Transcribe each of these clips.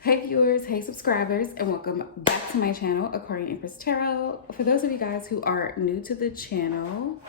Hey viewers, hey subscribers, and welcome back to my channel, Aquarian Empress Tarot. For those of you guys who are new to the channel,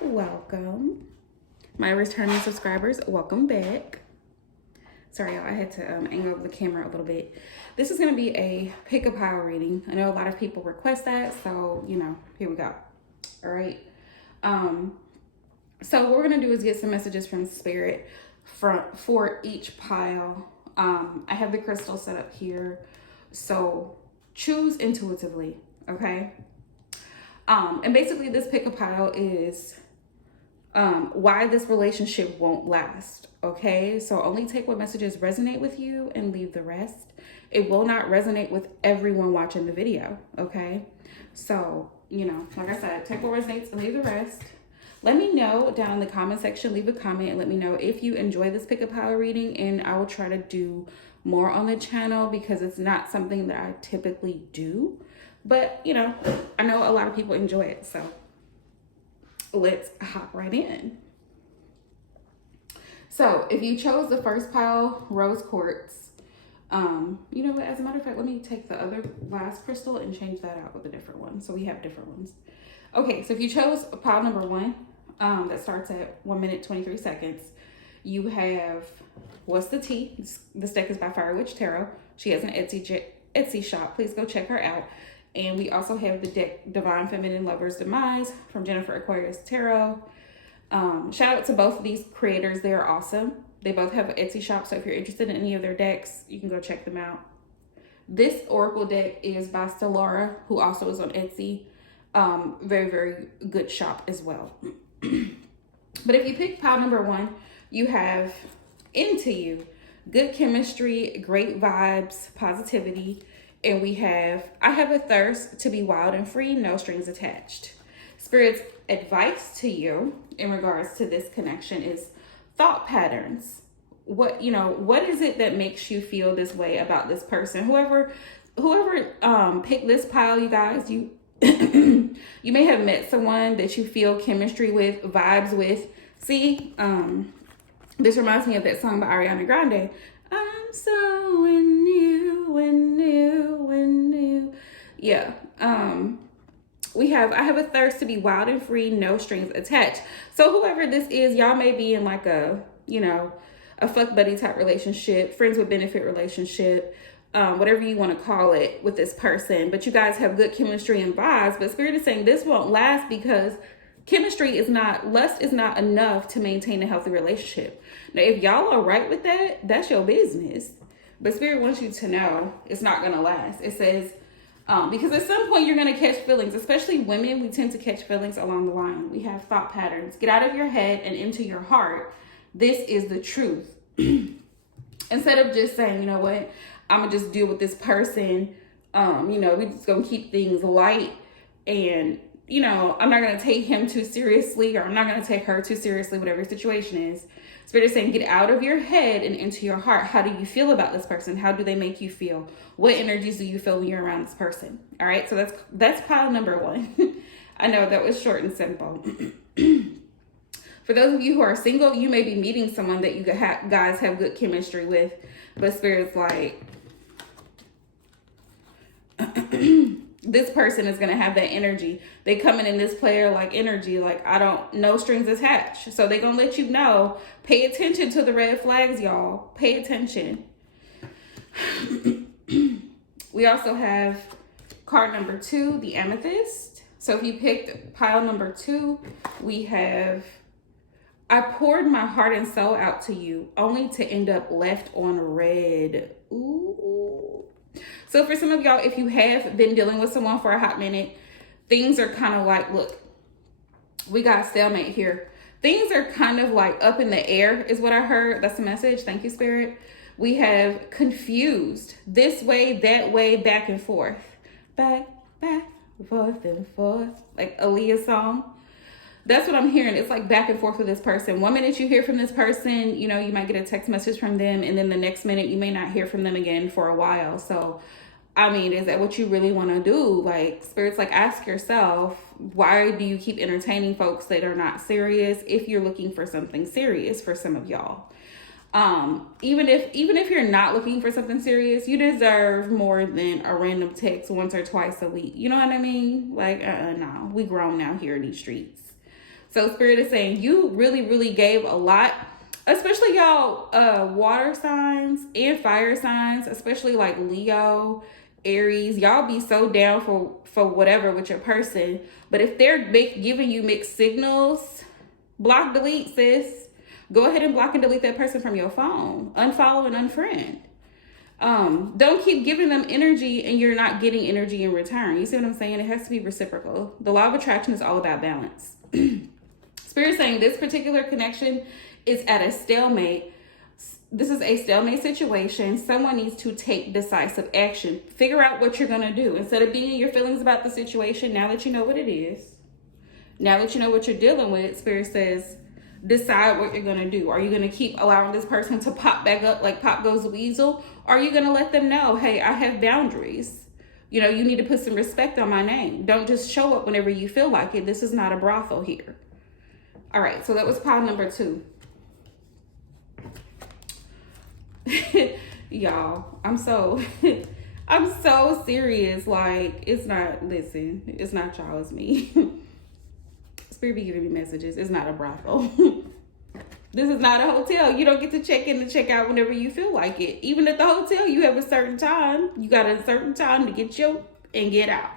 welcome. My returning subscribers, welcome back. Sorry y'all, I had to angle the camera a little bit. This is going to be a pick a pile reading. I know a lot of people request that, so here we go. All right. So what we're going to do is get some messages from Spirit for each pile. I have the crystal set up here, so choose intuitively, okay? And basically this pick a pile is why this relationship won't last, okay? So only take what messages resonate with you and leave the rest. It will not resonate with everyone watching the video, okay? So, like I said, take what resonates and leave the rest. Let me know down in the comment section, leave a comment and let me know if you enjoy this pick a pile reading, and I will try to do more on the channel because it's not something that I typically do. But, I know a lot of people enjoy it, so let's hop right in. So if you chose the first pile, rose quartz, you know what, as a matter of fact, let me take the other last crystal and change that out with a different one. So we have different ones. Okay, so if you chose pile number 1, that starts at 1 minute 23 seconds, you have What's the Tea? This deck is by Fire Witch Tarot. She has an Etsy shop. Please go check her out. And we also have the deck Divine Feminine Lover's Demise from Jennifer Aquarius Tarot. Shout out to both of these creators. They are awesome. They both have an Etsy shop, so if you're interested in any of their decks, you can go check them out. This Oracle deck is by Stellara, who also is on Etsy. Very, very good shop as well. But if you pick pile number 1, you have Into You, good chemistry, great vibes, positivity. And we have I have a thirst to be wild and free, no strings attached. Spirit's advice to you in regards to this connection is thought patterns. What is it that makes you feel this way about this person? Whoever picked this pile, you guys, you you may have met someone that you feel chemistry with, vibes with. See, this reminds me of that song by Ariana Grande. I'm so in you, in you, in you. Yeah. I have a thirst to be wild and free, no strings attached. So whoever this is, y'all may be in like a fuck buddy type relationship, friends with benefit relationship, whatever you want to call it with this person, but you guys have good chemistry and vibes. But Spirit is saying this won't last because lust is not enough to maintain a healthy relationship. Now, if y'all are right with that, that's your business. But Spirit wants you to know it's not going to last. It says, because at some point you're going to catch feelings, especially women, we tend to catch feelings along the line. We have thought patterns. Get out of your head and into your heart. This is the truth. Instead of just saying, you know what, I'm going to just deal with this person. We just going to keep things light, and, I'm not going to take him too seriously, or I'm not going to take her too seriously, whatever your situation is. Spirit is saying, get out of your head and into your heart. How do you feel about this person? How do they make you feel? What energies do you feel when you're around this person? All right, so that's pile number 1. I know that was short and simple. For those of you who are single, you may be meeting someone that you guys have good chemistry with, but Spirit's like, this person is going to have that energy. They coming in this player like energy, like no strings attached. So they going to let you know, pay attention to the red flags, y'all. Pay attention. We also have card number 2, the Amethyst. So if you picked pile number 2, we have, I poured my heart and soul out to you, only to end up left on red. Ooh. So for some of y'all, if you have been dealing with someone for a hot minute, things are kind of like, look, we got stalemate here. Things are kind of like up in the air is what I heard. That's the message. Thank you, Spirit. We have confused, this way, that way, back and forth. Back, forth and forth. Like Aaliyah's song. That's what I'm hearing. It's like back and forth with this person. 1 minute you hear from this person, you might get a text message from them, and then the next minute you may not hear from them again for a while. So, is that what you really want to do? Like, Spirit's like, ask yourself, why do you keep entertaining folks that are not serious if you're looking for something serious for some of y'all? Even if you're not looking for something serious, you deserve more than a random text once or twice a week. You know what I mean? Like, no, we grown now here in these streets. So Spirit is saying you really, really gave a lot, especially y'all water signs and fire signs, especially like Leo, Aries. Y'all be so down for whatever with your person. But if they're giving you mixed signals, block, delete, sis. Go ahead and block and delete that person from your phone. Unfollow and unfriend. Don't keep giving them energy and you're not getting energy in return. You see what I'm saying? It has to be reciprocal. The law of attraction is all about balance. Spirit saying this particular connection is at a stalemate. This is a stalemate situation. Someone needs to take decisive action. Figure out what you're going to do. Instead of being in your feelings about the situation, now that you know what it is, now that you know what you're dealing with, Spirit says, decide what you're going to do. Are you going to keep allowing this person to pop back up like Pop Goes the Weasel? Or are you going to let them know, hey, I have boundaries. You know, you need to put some respect on my name. Don't just show up whenever you feel like it. This is not a brothel here. All right, so that was pile number 2. Y'all, I'm so serious. Like, it's not y'all, it's me. Spirit be giving me messages. It's not a brothel. This is not a hotel. You don't get to check in and check out whenever you feel like it. Even at the hotel, you have a certain time. You got a certain time to get you and get out.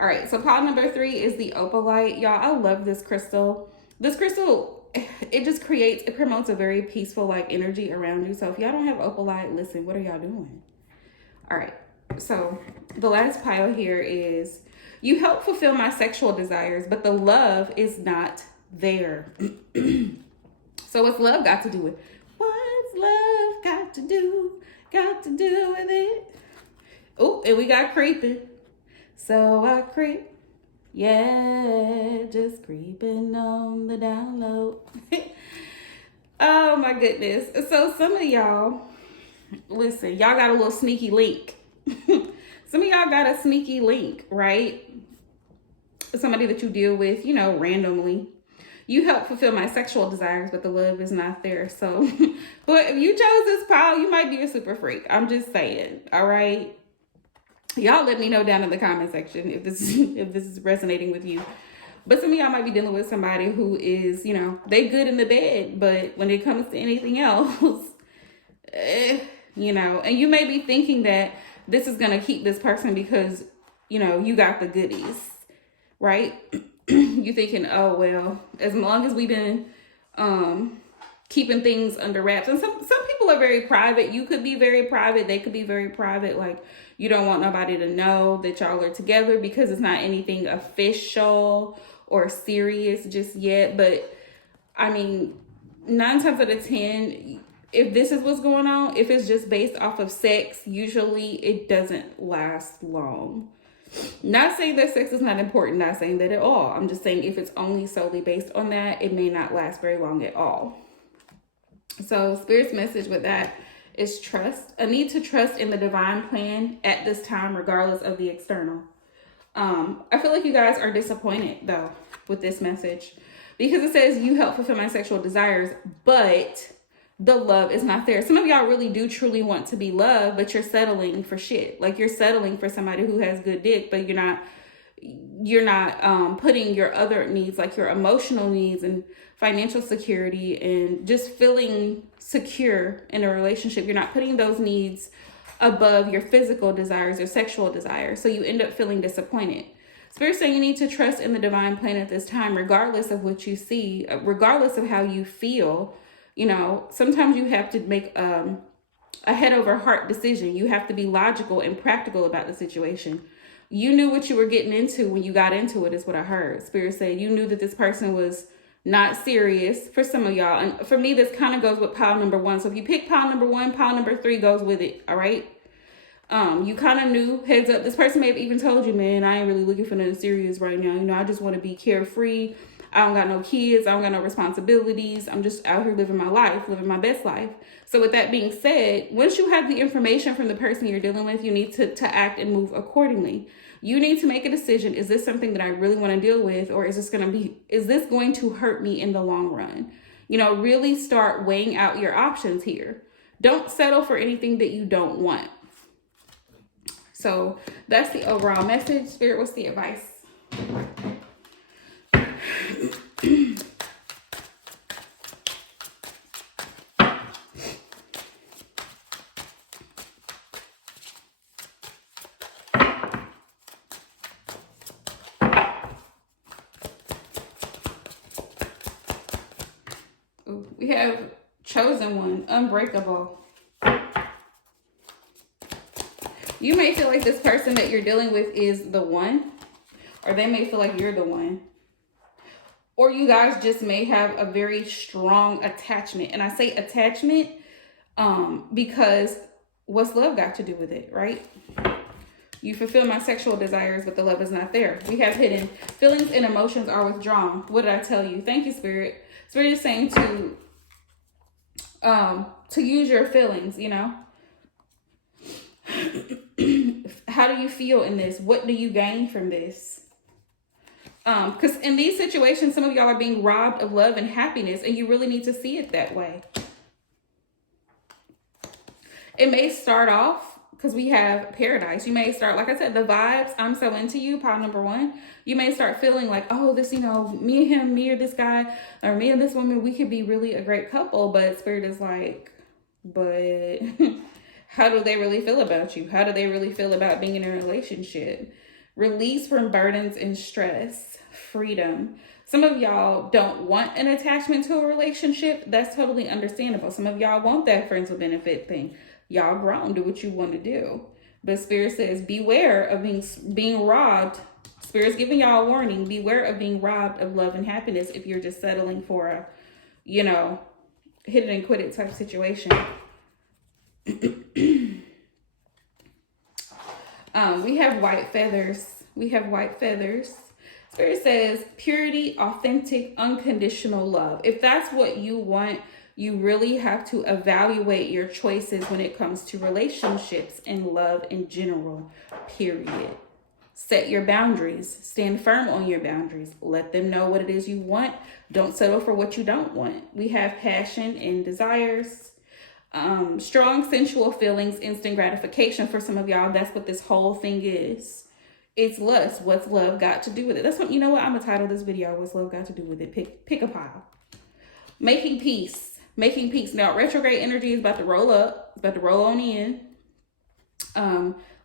All right, so pile number 3 is the opalite. Y'all, I love this crystal. This crystal, it promotes a very peaceful like energy around you. So if y'all don't have opalite, listen, what are y'all doing? All right, so the last pile here is, you help fulfill my sexual desires, but the love is not there. So what's love got to do with? What's love got to do with it? Oh, and we got creeping. So I creep. Yeah, just creeping on the down low. Oh my goodness. So some of y'all, listen, y'all got a little sneaky link. Some of y'all got a sneaky link, right? Somebody that you deal with, you know, randomly. You help fulfill my sexual desires, but the love is not there. So, but if you chose this pile, you might be a super freak. I'm just saying, all right? Y'all let me know down in the comment section if this is resonating with you. But some of y'all might be dealing with somebody who is, you know, they good in the bed, but when it comes to anything else, you know, and you may be thinking that this is going to keep this person because, you know, you got the goodies, right? You thinking, oh, well, as long as we've been keeping things under wraps. And some people are very private. You could be very private. They could be very private. Like, you don't want nobody to know that y'all are together because it's not anything official or serious just yet. But, I mean, 9 times out of 10, if this is what's going on, if it's just based off of sex, usually it doesn't last long. Not saying that sex is not important, not saying that at all. I'm just saying if it's only solely based on that, it may not last very long at all. So Spirit's message with that is trust. A need to trust in the divine plan at this time, regardless of the external. I feel like you guys are disappointed though with this message because it says you help fulfill my sexual desires, but the love is not there. Some of y'all really do truly want to be loved, but you're settling for shit. Like you're settling for somebody who has good dick, but you're not putting your other needs, like your emotional needs and financial security and just feeling secure in a relationship. You're not putting those needs above your physical desires or sexual desires. So you end up feeling disappointed. Spirit's saying you need to trust in the divine plan at this time, regardless of what you see, regardless of how you feel. You know, sometimes you have to make a head over heart decision. You have to be logical and practical about the situation. You knew what you were getting into when you got into it, is what I heard. Spirit said you knew that this person was not serious for some of y'all. And for me, this kind of goes with pile number 1. So if you pick pile number 1, pile number 3 goes with it. All right. You kind of knew, heads up. This person may have even told you, man, I ain't really looking for nothing serious right now. You know, I just want to be carefree. I don't got no kids. I don't got no responsibilities. I'm just out here living my life, living my best life. So with that being said, once you have the information from the person you're dealing with, you need to act and move accordingly. You need to make a decision. Is this something that I really want to deal with? Or is this going to hurt me in the long run? You know, really start weighing out your options here. Don't settle for anything that you don't want. So that's the overall message. Spirit, what's the advice? We have chosen one, unbreakable. You may feel like this person that you're dealing with is the one, or they may feel like you're the one. Or you guys just may have a very strong attachment. And I say attachment because what's love got to do with it, right? You fulfill my sexual desires, but the love is not there. We have hidden feelings and emotions are withdrawn. What did I tell you? Thank you, Spirit. Spirit is saying to use your feelings, you know. How do you feel in this? What do you gain from this? Because in these situations, some of y'all are being robbed of love and happiness, and you really need to see it that way. It may start off, because we have paradise. You may start, like I said, the vibes, I'm so into you, pile number one. You may start feeling like, oh, this, you know, me and him, me or this guy, or me and this woman, we could be really a great couple. But Spirit is like, but how do they really feel about you? How do they really feel about being in a relationship? Release from burdens and stress, freedom. Some of y'all don't want an attachment to a relationship. That's totally understandable. Some of y'all want that friends with benefit thing. Y'all grown, do what you want to do. But Spirit says, beware of being robbed. Spirit's giving y'all a warning. Beware of being robbed of love and happiness if you're just settling for a, you know, hit it and quit it type situation. We have white feathers. We have white feathers. Spirit says purity, authentic, unconditional love. If that's what you want, you really have to evaluate your choices when it comes to relationships and love in general, period. Set your boundaries. Stand firm on your boundaries. Let them know what it is you want. Don't settle for what you don't want. We have passion and desires. Strong sensual feelings, instant gratification for some of y'all. That's what this whole thing is. It's lust. What's love got to do with it? That's what, you know what? I'm gonna title this video, What's Love Got to Do with It? Pick a pile. Making peace. Making peace. Now, retrograde energy is about to roll up. It's about to roll on in.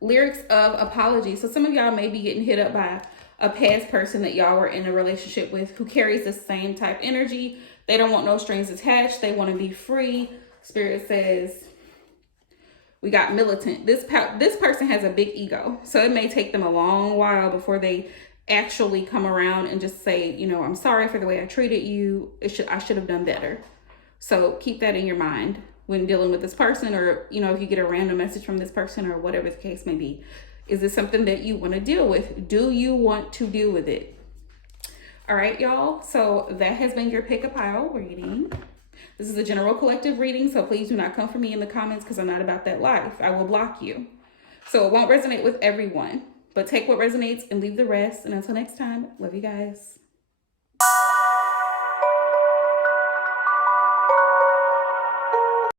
Lyrics of apology. So some of y'all may be getting hit up by a past person that y'all were in a relationship with who carries the same type energy. They don't want no strings attached. They want to be free. Spirit says, we got militant. This person has a big ego. So it may take them a long while before they actually come around and just say, you know, I'm sorry for the way I treated you. I should have done better. So keep that in your mind when dealing with this person, or, you know, if you get a random message from this person or whatever the case may be. Is this something that you want to deal with? Do you want to deal with it? All right, y'all. So that has been your pick a pile reading. This is a general collective reading, so please do not come for me in the comments because I'm not about that life. I will block you. So it won't resonate with everyone, but take what resonates and leave the rest. And until next time, love you guys.